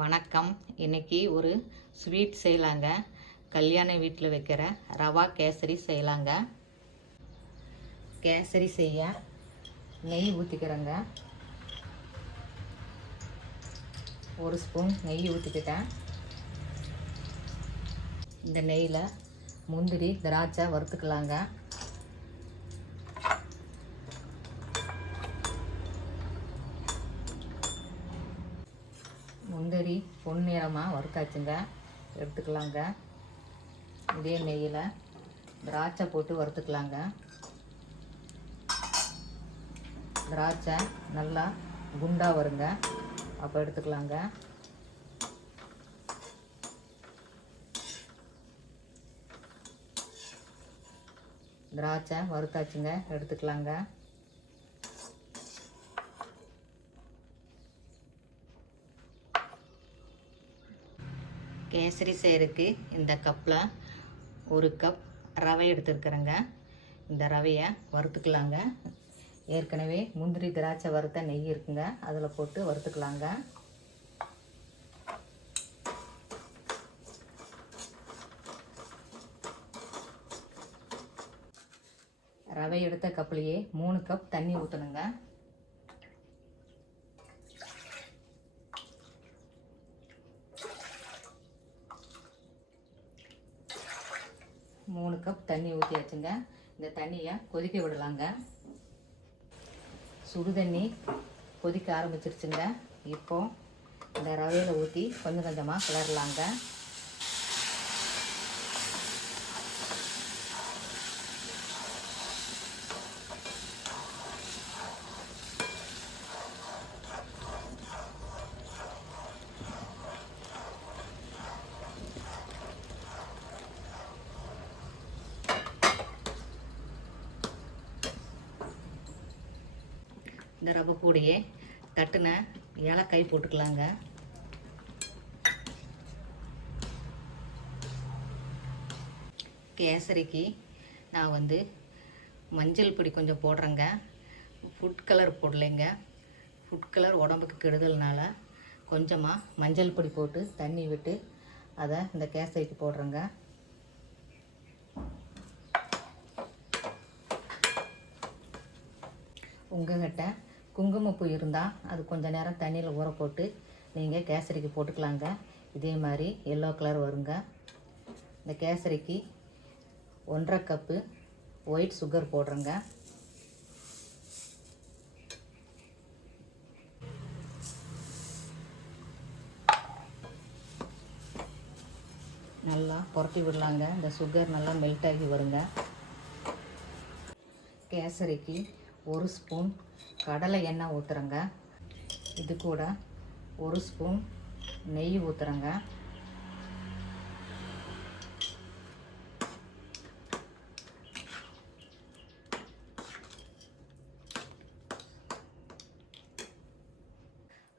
வணக்கம். இன்னைக்கு ஒரு ஸ்வீட் செய்யலாங்க. கல்யாண வீட்டில் வைக்கிற ரவா கேசரி செய்யலாங்க. கேசரி செய்ய நெய் ஊற்றிக்கிறேங்க ஒரு ஸ்பூன் நெய் ஊற்றிக்கிட்டேன் இந்த நெய்யில் முந்திரி திராட்சை வறுத்துக்கலாங்க. முந்திரி பொன்னிறமாக வறுத்தாச்சுங்க. எடுத்துக்கலாங்க. இதே நெய்யில் திராட்சை போட்டு வறுத்துக்கலாங்க. திராட்சை நல்லா குண்டாக வருங்க. அப்போ எடுத்துக்கலாங்க. திராட்சை வறுத்தாச்சுங்க. எடுத்துக்கலாங்க. கேசரி செய்கிறதுக்கு இந்த கப்பில் ஒரு கப் ரவை எடுத்துருக்குறேங்க. இந்த ரவையை வறுத்துக்கலாங்க. ஏற்கனவே முந்திரி திராட்சை வறுத்த நெய் இருக்குங்க. அதில் போட்டு வறுத்துக்கலாங்க. ரவை எடுத்த கப்லேயே மூணு கப் தண்ணி ஊற்றணுங்க மூணு கப் தண்ணி ஊற்றியாச்சுங்க இந்த தண்ணியை கொதிக்க விடலாங்க. சுடு தண்ணி கொதிக்க ஆரம்பிச்சிருச்சுங்க. இப்போ இந்த ரவையில் ஊற்றி கொஞ்சம் கொஞ்சமாக கிளறலாங்க. இந்த ரவை கூடையே தட்டுன ஏலக்காய் போட்டுக்கலாங்க. கேசரிக்கு நான் வந்து மஞ்சள் பொடி கொஞ்சம் போடுறேங்க. ஃபுட் கலர் போடலைங்க. ஃபுட் கலர் உடம்புக்கு கெடுதல்னால கொஞ்சமாக மஞ்சள் பொடி போட்டு தண்ணி விட்டு அதை இந்த கேசரிக்கு போடுறேங்க. உங்ககிட்ட குங்குமப்பூ இருந்தால் அது கொஞ்சம் நேரம் தண்ணியில் ஊற போட்டு நீங்கள் கேசரிக்கு போட்டுக்கலாங்க. இதே மாதிரி எல்லோ கலர் வருங்க. இந்த கேசரிக்கு ஒன்றரை கப்பு ஒயிட் சுகர் போடுறேங்க. நல்லா புரட்டி விடலாங்க. இந்த சுகர் நல்லா மெல்ட் ஆகி வருங்க. கேசரிக்கு ஒரு ஸ்பூன் கடலை எண்ணெய் ஊற்றுறேங்க இது கூட ஒரு ஸ்பூன் நெய் ஊற்றுறேங்க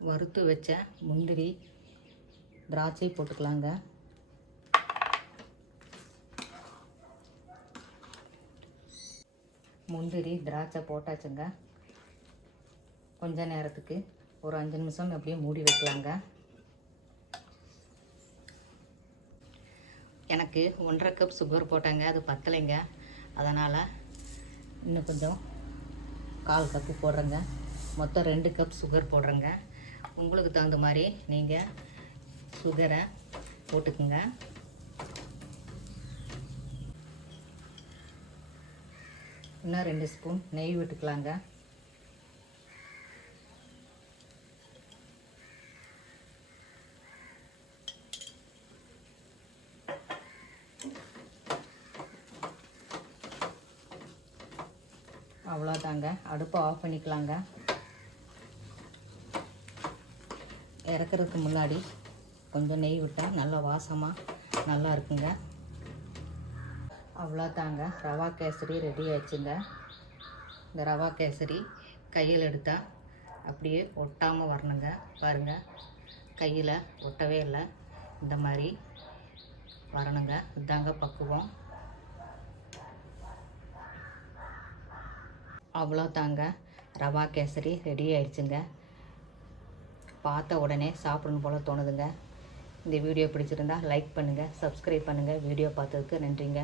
வறுத்து வச்ச முந்திரி திராட்சை போட்டுக்கலாங்க. முந்திரி திராட்சை போட்டாச்சுங்க. கொஞ்ச நேரத்துக்கு ஒரு அஞ்சு நிமிஷம் அப்படியே மூடி வைக்கலாங்க. எனக்கு ஒன்றரை கப் சுகர் போட்டாங்க அது பத்தலைங்க. அதனால் இன்னும் கொஞ்சம் கால் கப்பு போடுறேங்க. மொத்தம் ரெண்டு கப் சுகர் போடுறேங்க. உங்களுக்கு தகுந்த மாதிரி நீங்கள் சுகரை போட்டுக்குங்க. இன்னும் ரெண்டு ஸ்பூன் நெய் விட்டுக்கலாங்க. அவ்வளோதாங்க. அடுப்பை ஆஃப் பண்ணிக்கலாங்க. இறக்குறதுக்கு முன்னாடி கொஞ்சம் நெய் விட்டால் நல்லா வாசமாக நல்லா இருக்குங்க. அவ்வளோதாங்க. ரவா கேசரி ரெடி ஆச்சுங்க இந்த ரவா கேசரி கையில் எடுத்தால் அப்படியே ஒட்டாமல் வரணுங்க. பாருங்கள் கையில் ஒட்டவே இல்லை. இந்த மாதிரி வரணுங்க. இதாங்க பக்குவம். அவ்வளோதாங்க. ரவா கேசரி ரெடி ஆயிடுச்சுங்க. பார்த்த உடனே சாப்பிடணும் போல் தோணுதுங்க. இந்த வீடியோ பிடிச்சிருந்தா லைக் பண்ணுங்கள் சப்ஸ்கிரைப் பண்ணுங்கள் வீடியோ பார்த்ததுக்கு நன்றிங்க.